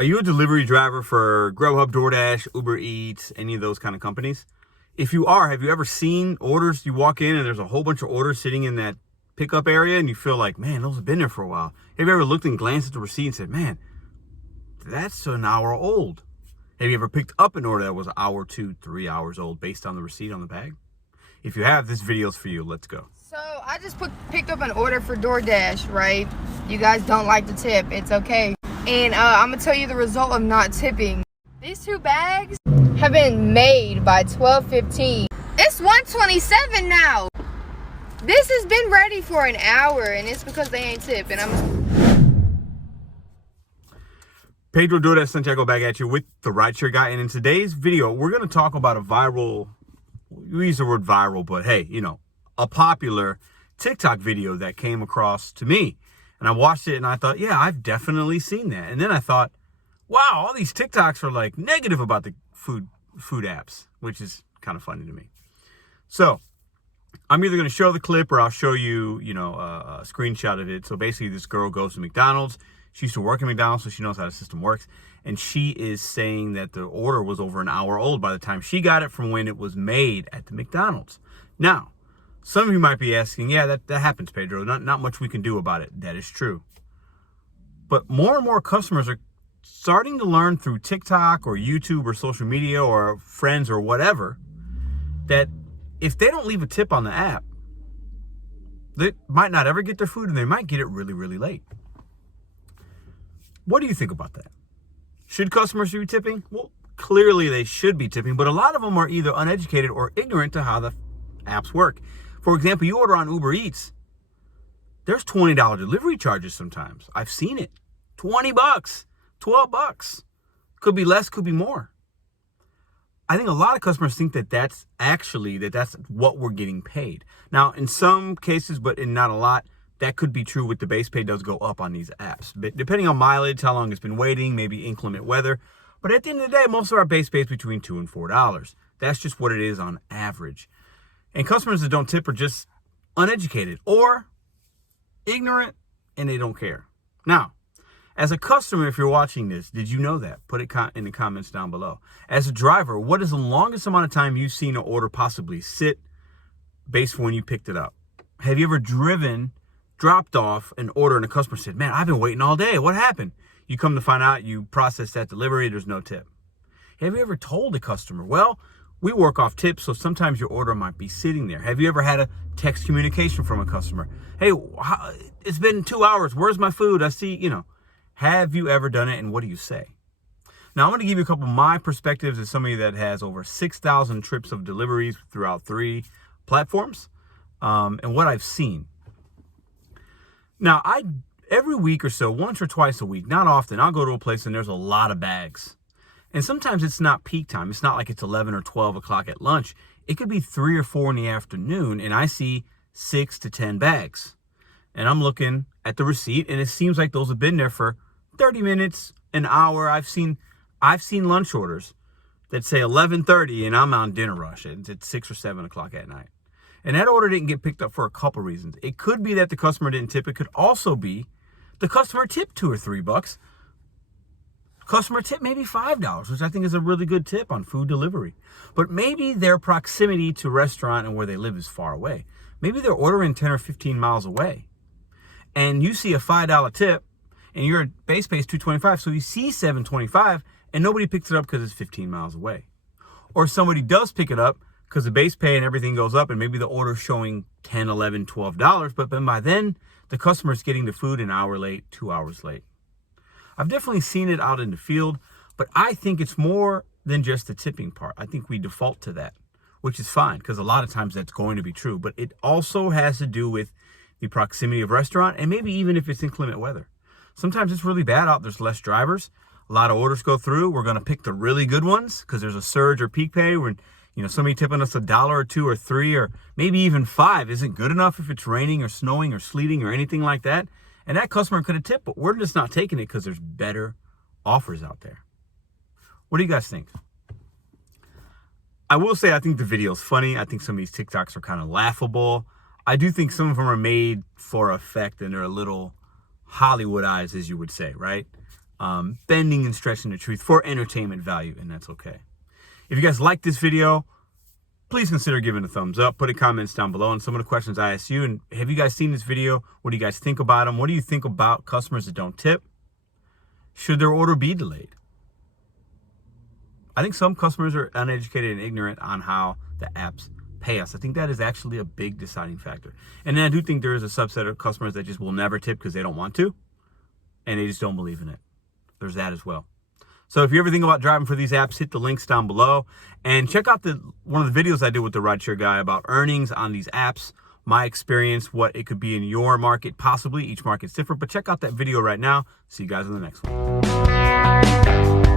Are you a delivery driver for Grubhub, DoorDash, Uber Eats, any of those kind of companies? If you are, have you ever seen orders? You walk in and there's a whole bunch of orders sitting in that pickup area and you feel like, man, those have been there for a while. Have you ever looked and glanced at the receipt and said, man, that's an hour old? Have you ever picked up an order that was an hour, 2, 3 hours old based on the receipt on the bag? If you have, this video's for you. Let's go. So I just picked up an order for DoorDash, right? You guys don't like the tip. It's okay. And I'm going to tell you the result of not tipping. These 2 bags have been made by 12:15. It's 1:27 now. This has been ready for an hour, and it's because they ain't tipping. Pedro, DoorDash, Santiago back at you with the RideShare Guy. And in today's video, we're going to talk about a viral, we use the word viral, but hey, you know, a popular TikTok video that came across to me. And I watched it and I thought, yeah, I've definitely seen that. And then I thought, wow, all these TikToks are like negative about the food apps, which is kind of funny to me. So I'm either going to show the clip or I'll show you, a screenshot of it. So basically this girl goes to McDonald's. She used to work at McDonald's, so she knows how the system works. And she is saying that the order was over an hour old by the time she got it from when it was made at the McDonald's. Now, some of you might be asking, yeah, that happens, Pedro. Not much we can do about it. That is true. But more and more customers are starting to learn through TikTok or YouTube or social media or friends or whatever that if they don't leave a tip on the app, they might not ever get their food and they might get it really, really late. What do you think about that? Should customers be tipping? Well, clearly they should be tipping, but a lot of them are either uneducated or ignorant to how the apps work. For example, you order on Uber Eats, there's $20 delivery charges sometimes. I've seen it. $20, $12. Could be less, could be more. I think a lot of customers think that that's what we're getting paid. Now, in some cases, but in not a lot, that could be true with the base pay does go up on these apps. But depending on mileage, how long it's been waiting, maybe inclement weather. But at the end of the day, most of our base pay is between $2 and $4. That's just what it is on average. And customers that don't tip are just uneducated or ignorant and they don't care. Now, as a customer, if you're watching this, did you know that? Put it in the comments down below. As a driver, what is the longest amount of time you've seen an order possibly sit based on when you picked it up? Have you ever dropped off an order and a customer said, man, I've been waiting all day. What happened? You come to find out you processed that delivery, there's no tip. Have you ever told a customer, well, we work off tips, so sometimes your order might be sitting there. Have you ever had a text communication from a customer? Hey, it's been 2 hours. Where's my food? I see, Have you ever done it, and what do you say? Now, I'm going to give you a couple of my perspectives as somebody that has over 6,000 trips of deliveries throughout 3 platforms, and what I've seen. Now, every week or so, once or twice a week, not often, I'll go to a place and there's a lot of bags. And sometimes it's not peak time. It's not like it's 11 or 12 o'clock at lunch. It could be 3 or 4 in the afternoon, and I see 6 to 10 bags. And I'm looking at the receipt, and it seems like those have been there for 30 minutes, an hour. I've seen lunch orders that say 11:30, and I'm on dinner rush. It's 6 or 7 o'clock at night. And that order didn't get picked up for a couple reasons. It could be that the customer didn't tip. It could also be the customer tipped $2 or $3. Customer tip maybe $5, which I think is a really good tip on food delivery. But maybe their proximity to restaurant and where they live is far away. Maybe they're ordering 10 or 15 miles away. And you see a $5 tip and your base pay is $2.25. So you see $7.25 and nobody picks it up because it's 15 miles away. Or somebody does pick it up because the base pay and everything goes up and maybe the order's showing $10, $11, $12. But by then, the customer's getting the food an hour late, 2 hours late. I've definitely seen it out in the field, but I think it's more than just the tipping part. I think we default to that, which is fine because a lot of times that's going to be true. But it also has to do with the proximity of restaurant and maybe even if it's inclement weather. Sometimes it's really bad out. There's less drivers. A lot of orders go through. We're going to pick the really good ones because there's a surge or peak pay when somebody tipping us $1 or $2 or $3 or maybe even $5 isn't good enough if it's raining or snowing or sleeting or anything like that. And that customer could have tipped, but we're just not taking it because there's better offers out there. What do you guys think? I will say I think the video's funny. I think some of these TikToks are kind of laughable. I do think some of them are made for effect and they're a little Hollywoodized, as you would say, right? bending and stretching the truth for entertainment value, and that's okay. If you guys like this video, please consider giving a thumbs up, putting comments down below on some of the questions I asked you. And have you guys seen this video? What do you guys think about them? What do you think about customers that don't tip? Should their order be delayed? I think some customers are uneducated and ignorant on how the apps pay us. I think that is actually a big deciding factor. And then I do think there is a subset of customers that just will never tip because they don't want to, and they just don't believe in it. There's that as well. So if you ever think about driving for these apps, hit the links down below and check out one of the videos I did with the RideShare Guy about earnings on these apps, my experience, what it could be in your market, possibly. Each market's different, but check out that video right now. See you guys in the next one.